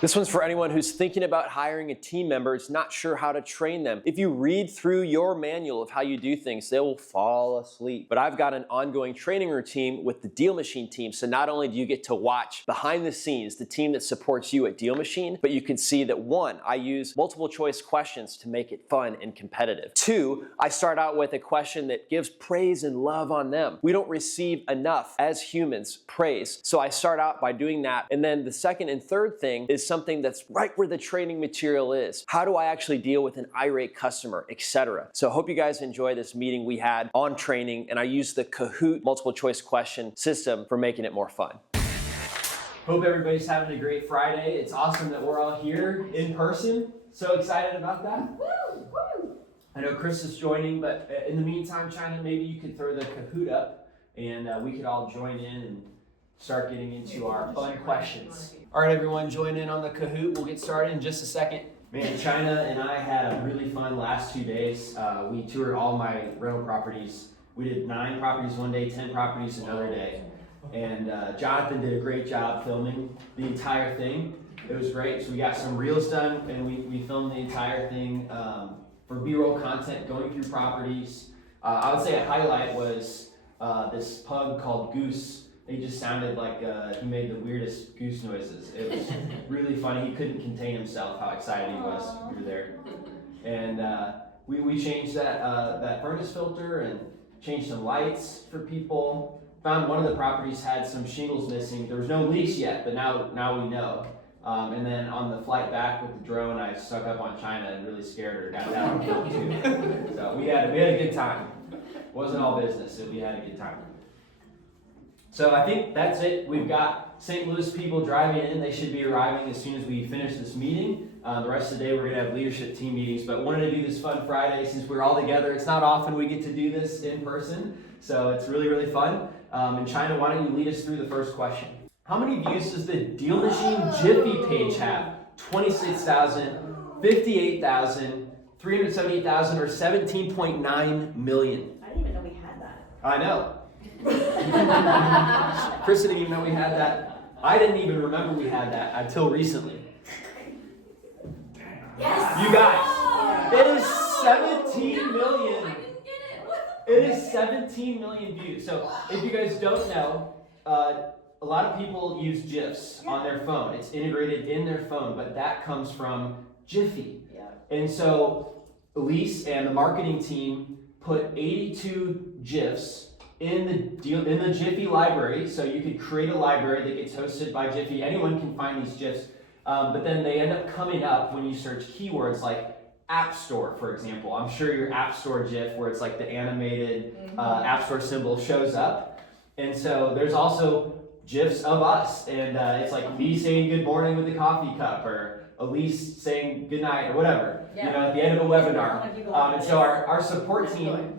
This one's for anyone who's thinking about hiring a team member, is not sure how to train them. If you read through your manual of how you do things, they will fall asleep. But I've got an ongoing training routine with the DealMachine team, so not only do you get to watch behind the scenes, the team that supports you at DealMachine, but you can see that one, I use multiple choice questions to make it fun and competitive. Two, I start out with a question that gives praise and love on them. We don't receive enough as humans praise, so I start out by doing that. And then the second and third thing is something that's right where the training material is. How do I actually deal with an irate customer, etc. So I hope you guys enjoy this meeting we had on training, and I use the Kahoot multiple choice question system for making it more fun. Hope everybody's having a great Friday. It's awesome that we're all here in person. So excited about that. Woo, woo. I know Chris is joining, but in the meantime, China, maybe you could throw the Kahoot up and we could all join in and start getting into our fun questions. All right, everyone, join in on the Kahoot. We'll get started in just a second. Man, China and I had a really fun last 2 days. We toured all my rental properties. We did 9 properties one day, 10 properties another day. And Jonathan did a great job filming the entire thing. It was great. So we got some reels done, and we filmed the entire thing for B-roll content going through properties. I would say a highlight was this pug called Goose. He just sounded like he made the weirdest goose noises. It was really funny. He couldn't contain himself how excited he was when we were there. And we changed that furnace filter and changed some lights for people. Found one of the properties had some shingles missing. There was no leaks yet, but now we know. And then on the flight back with the drone, I stuck up on China and really scared her. Got that on film too. So we had a good time. It wasn't all business, so we had a good time. So I think that's it. We've got St. Louis people driving in. They should be arriving as soon as we finish this meeting. The rest of the day we're going to have leadership team meetings, but wanted to do this fun Friday since we're all together. It's not often we get to do this in person, so it's really, really fun. And China, why don't you lead us through the first question? How many views does the DealMachine Jiffy page have? 26,000, 58,000, 378,000, or 17.9 million? I didn't even know we had that. I know. Chris didn't even know we had that. I didn't even remember we had that until recently. Yes! You guys, it is 17 million. I didn't get It is 17 million views. So if you guys don't know, a lot of people use GIFs on their phone. It's integrated in their phone, but that comes from Jiffy. Yeah. And so Elise and the marketing team put 82 GIFs in the Jiffy library, so you could create a library that gets hosted by Jiffy. Anyone can find these GIFs, but then they end up coming up when you search keywords like App Store, for example. I'm sure your App Store GIF, where it's like the animated App Store symbol, shows up. And so there's also GIFs of us, and it's like me saying good morning with the coffee cup, or Elise saying good night, or whatever, you know, at the end of a webinar. And so our support team,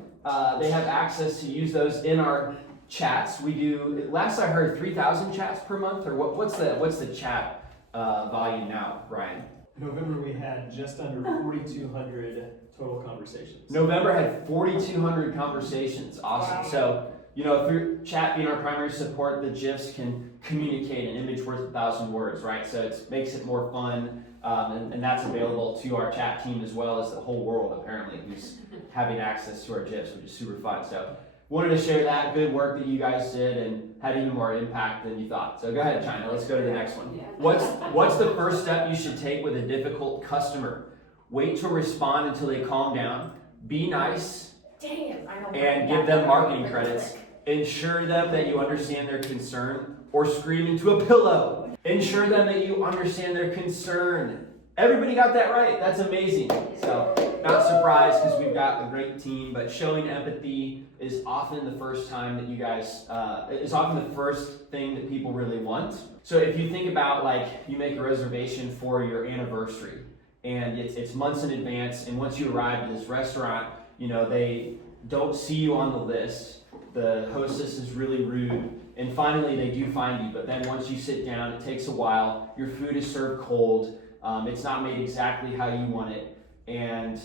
they have access to use those in our chats. We do, last I heard, 3,000 chats per month, or what's the chat volume now, Ryan? November we had just under 4,200 total conversations. November had 4,200 conversations. Awesome. Wow. So, you know, through chat being our primary support, the GIFs can communicate an image worth 1,000 words, right? So it makes it more fun, and that's available to our chat team as well as the whole world, apparently, who's having access to our GIFs, which is super fun. So wanted to share that good work that you guys did and had even more impact than you thought. So go ahead, China. Let's go to the next one. What's the first step you should take with a difficult customer? Wait to respond until they calm down. Be nice. Dang it, I know. And give them marketing credits. Ensure them that you understand their concern, or scream into a pillow. Ensure them that you understand their concern. Everybody got that right. That's amazing. So not surprised because we've got a great team, but showing empathy is often the first time that you guys, is often the first thing that people really want. So if you think about, like, you make a reservation for your anniversary and it's months in advance, and once you arrive at this restaurant, you know, they don't see you on the list. The hostess is really rude, and finally they do find you, but then once you sit down, it takes a while. Your food is served cold. It's not made exactly how you want it, and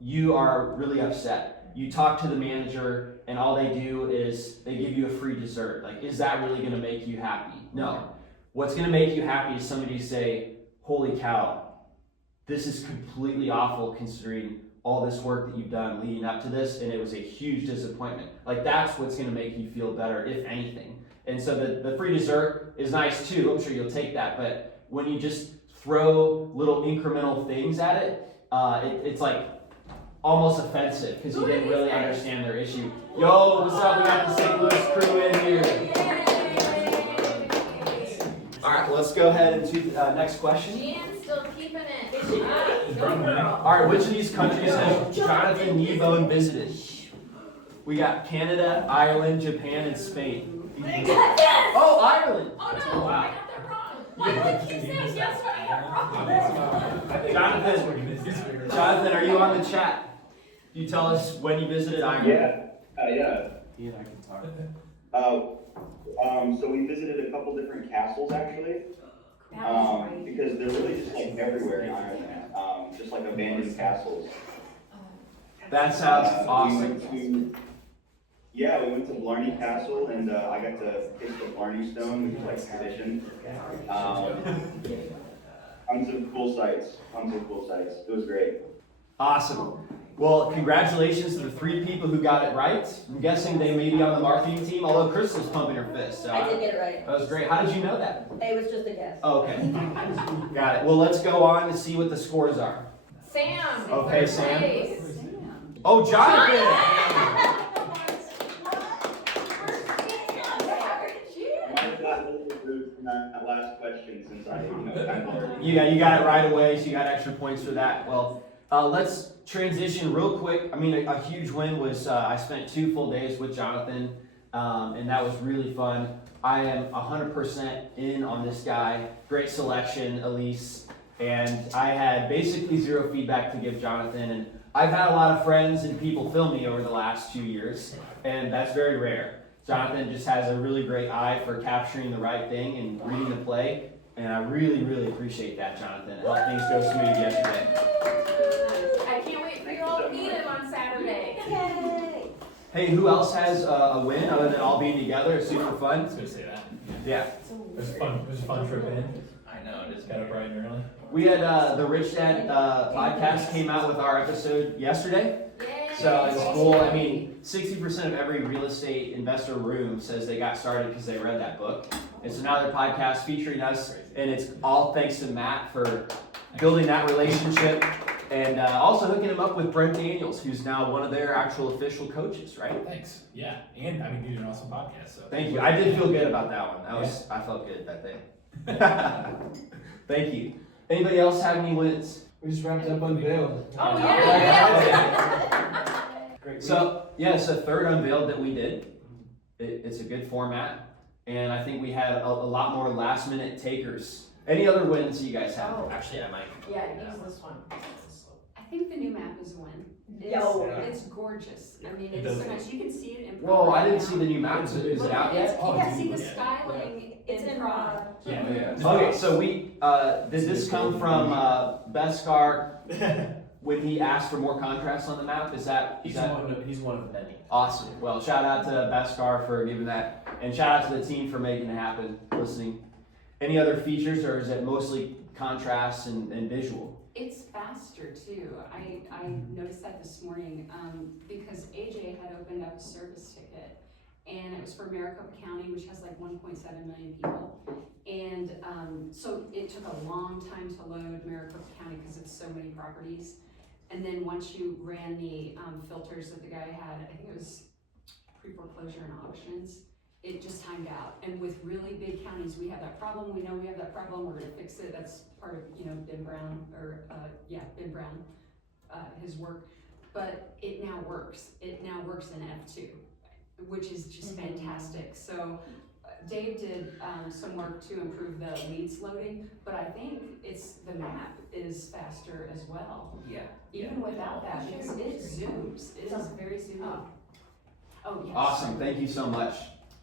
you are really upset. You talk to the manager, and all they do is they give you a free dessert. Like, is that really going to make you happy? No. What's going to make you happy is somebody say, holy cow, this is completely awful considering all this work that you've done leading up to this, and it was a huge disappointment. Like, that's what's gonna make you feel better, if anything. And so the free dessert is nice too, I'm sure you'll take that, but when you just throw little incremental things at it, it's like almost offensive because you didn't really understand their issue. Yo, what's up? We got the St. Louis crew in here. All right, well, let's go ahead and to the next question. Jan's still keeping it. All right, which of these countries has Jonathan Kneebone visited? We got Canada, Ireland, Japan, and Spain. Oh, Ireland! Oh no, I got that wrong. Why do I keep saying yes when I get it wrong? Jonathan, are you on the chat? You tell us when you visited Ireland. Yeah. He and I can talk. So we visited a couple different castles actually, because they're really just like everywhere in Ireland, just like abandoned castles. That sounds awesome. We went to Blarney Castle, and I got to kiss the Blarney Stone, which is like tradition. Tons of cool sights. It was great. Awesome. Well, congratulations to the 3 people who got it right. I'm guessing they may be on the marketing team, although Crystal's pumping her fist. So I did get it right. that was great. How did you know that? It was just a guess. Oh, okay. Got it. Well, let's go on to see what the scores are. Sam. Okay, third Sam. place. Oh, Jonathan! That last question, since I, kind of already. You got it right away, so you got extra points for that. Well, let's transition real quick. I mean, a huge win was I spent 2 full days with Jonathan, and that was really fun. I am 100% in on this guy. Great selection, Elise. And I had basically 0 feedback to give Jonathan. And I've had a lot of friends and people film me over the last 2 years, and that's very rare. Jonathan just has a really great eye for capturing the right thing and reading the play. And I really, really appreciate that, Jonathan. It helped things go smooth yesterday. I can't wait for you all to meet him on Saturday. Yay! Hey, who else has a win other than all being together? It's super I fun. was gonna say that. Yeah. It was fun. It was a fun trip in. I know, it is. Got up bright and early. We had the Rich Dad podcast came out with our episode yesterday. Yay. So it's cool. I mean, 60% of every real estate investor room says they got started because they read that book. And so now their podcast featuring us, and it's all thanks to Matt for building that relationship and also hooking him up with Brent Daniels, who's now one of their actual official coaches, right? Thanks. Yeah, and I mean, you did an awesome podcast. So Thank you. I did feel good about that one. I felt good that day. Thank you. Anybody else have any wins? We just wrapped up Unveiled. Oh yeah. Great. So yeah, it's the 3rd Unveiled that we did. It's a good format, and I think we had a lot more last minute takers. Any other wins you guys have? Oh. Actually, I might. Yeah, use this one. I think the new map is a win. Yo. It's gorgeous. I mean, It it's does so nice. You can see it in Whoa, I didn't now. see the new map. Is it out yet? Yeah, see the Yeah. skyline It's in Prague. Yeah. Okay, so we did this come from Beskar when he asked for more contrast on the map? Is that He's one of many. awesome? Well, shout out to Beskar for giving that, and shout out to the team for making it happen. Listening. Any other features, or is it mostly contrast and visual? It's faster too. I noticed that this morning because AJ had opened up a service ticket, and it was for Maricopa County, which has like 1.7 million people. And so it took a long time to load Maricopa County because it's so many properties. And then once you ran the filters that the guy had, I think it was pre-foreclosure and auctions, it just timed out. And with really big counties, we have that problem. We know we have that problem. We're gonna fix it. That's part of, Ben Brown, Ben Brown, his work. But it now works. It now works in F2, which is just fantastic. So Dave did some work to improve the leads loading, but I think it's the map is faster as well. Yeah. Even without that, because it zooms. It is very zoomy. Oh, yes. Awesome, thank you so much.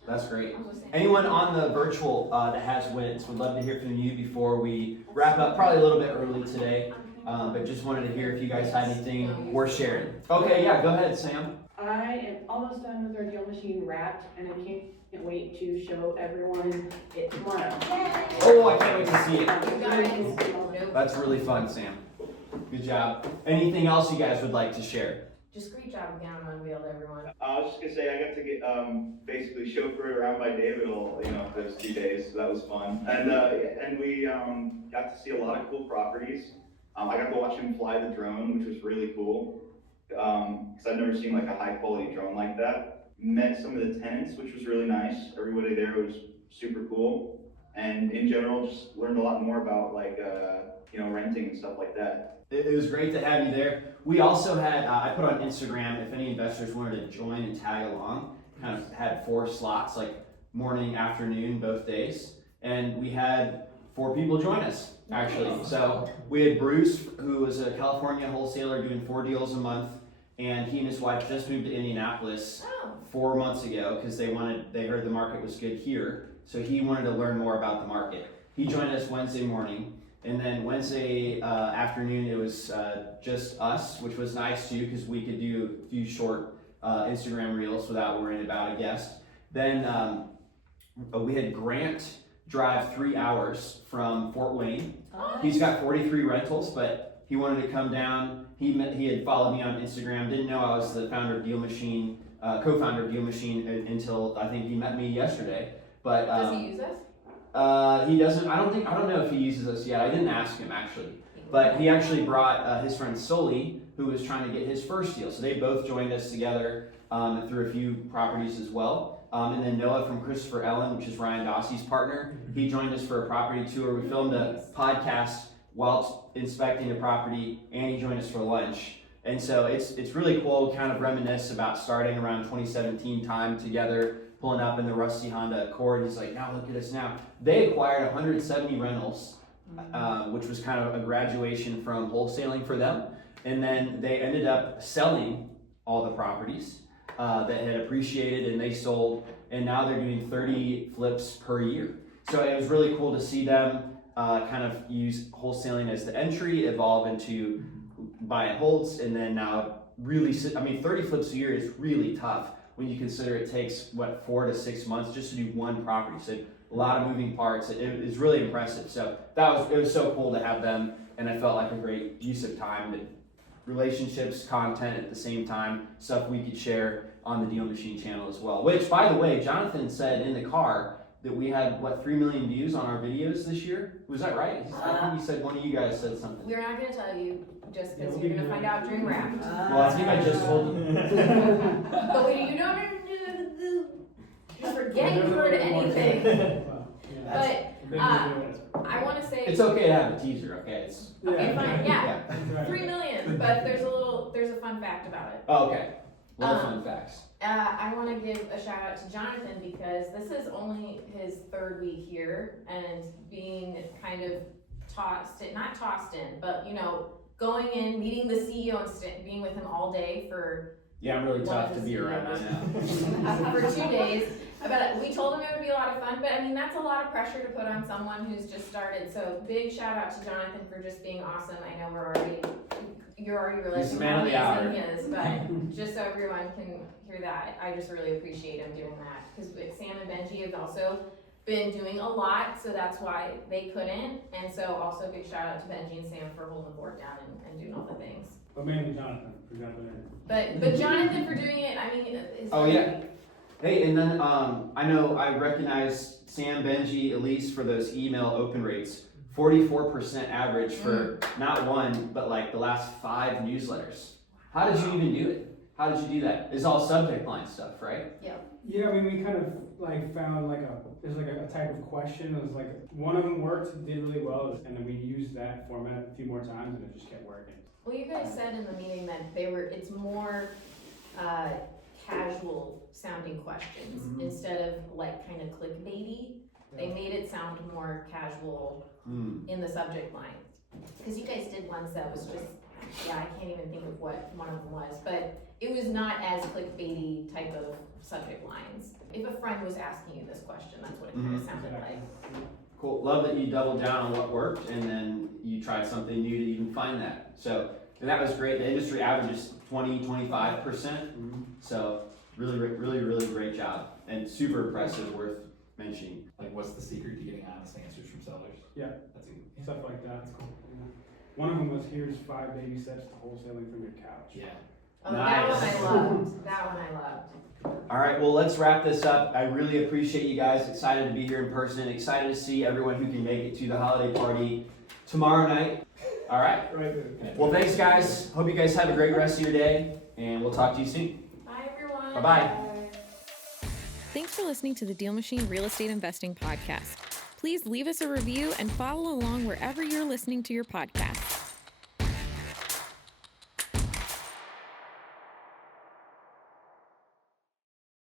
That's great. Anyone on the virtual that has wins, would love to hear from you before we wrap up, probably a little bit early today, but just wanted to hear if you guys had anything worth sharing. Okay, yeah, go ahead, Sam. I am almost done with our DealMachine wrapped, and I can't wait to show everyone it tomorrow. Oh, I can't wait to see it. You guys, That's really fun, Sam. Good job. Anything else you guys would like to share? Just great job again on Unveiled, everyone. I was just gonna say I got to get basically chauffeured around by David all those 2 days, so that was fun. And we got to see a lot of cool properties. I got to watch him fly the drone, which was really cool because I've never seen like a high quality drone like that. Met some of the tenants, which was really nice. Everybody there was super cool, and in general, just learned a lot more about like renting and stuff like that. It was great to have you there. We also had, I put on Instagram, if any investors wanted to join and tag along, kind of had 4 slots, like morning, afternoon, both days. And we had 4 people join us, actually. So we had Bruce, who was a California wholesaler doing 4 deals a month. And he and his wife just moved to Indianapolis 4 months ago because they heard the market was good here. So he wanted to learn more about the market. He joined us Wednesday morning. And then Wednesday afternoon, it was just us, which was nice too, because we could do a few short Instagram reels without worrying about a guest. Then we had Grant drive 3 hours from Fort Wayne. He's got 43 rentals, but he wanted to come down. He had followed me on Instagram, didn't know I was the founder of DealMachine, co-founder of DealMachine until I think he met me yesterday. But Does he use us? He doesn't. I don't know if he uses us yet. I didn't ask him actually, but he actually brought his friend Sully, who was trying to get his first deal. So they both joined us together through a few properties as well. And then Noah from Christopher Ellen, which is Ryan Dossey's partner, he joined us for a property tour. We filmed a podcast while inspecting the property, and he joined us for lunch. And so it's really cool to kind of reminisce about starting around 2017 time together, pulling up in the rusty Honda Accord. He's like, now look at us now. They acquired 170 rentals, which was kind of a graduation from wholesaling for them. And then they ended up selling all the properties that had appreciated and they sold. And now they're doing 30 flips per year. So it was really cool to see them kind of use wholesaling as the entry, evolve into buy and holds, and then now really, 30 flips a year is really tough when you consider it takes, 4 to 6 months just to do one property. So a lot of moving parts. It is really impressive. So it was so cool to have them, and I felt like a great use of time. That relationships, content at the same time, stuff we could share on the DealMachine channel as well. Which, by the way, Jonathan said in the car that we had 3 million views on our videos this year. Was that right? I think he said one of you guys said something. We're not gonna tell you just because you're gonna find out during wrap. Well, I think I just told you. But you don't just forget you heard anything. But I want to say It's okay to have a teaser. Okay, it's okay, fine, yeah, 3 million. But there's a fun fact about it. Oh, okay. What are fun facts? I want to give a shout out to Jonathan because this is only his 3rd week here and being kind of not tossed in, but going in, meeting the CEO and being with him all day for Yeah, I'm really tough to be around right now. for 2 days. But we told him it would be a lot of fun, but that's a lot of pressure to put on someone who's just started. So big shout out to Jonathan for just being awesome. I know you're already realizing how amazing he is, but just so everyone can hear that, I just really appreciate him doing that. Because Sam and Benji have also been doing a lot, so that's why they couldn't. And so also big shout out to Benji and Sam for holding the board down and doing all the things. But mainly Jonathan for jumping in. But Jonathan for doing it, Oh yeah. Hey, and then I know I recognize Sam, Benji, Elise for those email open rates. 44% average for not one, but the last 5 newsletters. How did you even do it? How did you do that? It's all subject line stuff, right? Yeah, we kind of found there's a type of question. It was one of them worked, did really well, and then we used that format a few more times, and it just kept working. Well, you guys said in the meeting that it's more casual sounding questions instead of kind of clickbaity. They made it sound more casual in the subject line. Because you guys did ones that was just, I can't even think of what one of them was, but it was not as clickbaity type of subject lines. If a friend was asking you this question, that's what it kind of sounded like. Cool. Love that you doubled down on what worked and then you tried something new to even find that. So, and that was great. The industry average is 25%. So really great job and super impressive, worth mentioning. What's the secret to getting honest answers from sellers? Yeah. That's easy. Stuff like that. It's cool. Yeah. One of them was, here's 5 baby steps to wholesaling from your couch. Yeah. Oh, that one Nice. I loved, that one I loved. All right, well, let's wrap this up. I really appreciate you guys. Excited to be here in person. Excited to see everyone who can make it to the holiday party tomorrow night. All right. Right there. Well, thanks, guys. Hope you guys have a great rest of your day, and we'll talk to you soon. Bye, everyone. Bye-bye. Thanks for listening to the DealMachine Real Estate Investing Podcast. Please leave us a review and follow along wherever you're listening to your podcast.